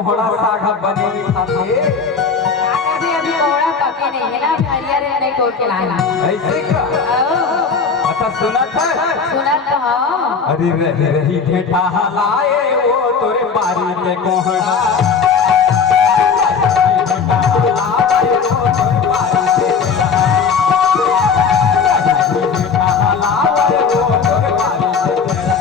कोहड़ा साग बने खाते अभी कोहड़ा पके नहीं है ना, हरियर नहीं कोट के लाना ऐसे का। अच्छा सुना था, सुना तो हाँ। अरे रही रही भेटा हलाए वो तोरे बारी के कोहड़ा, रही रही भेटा हलाए वो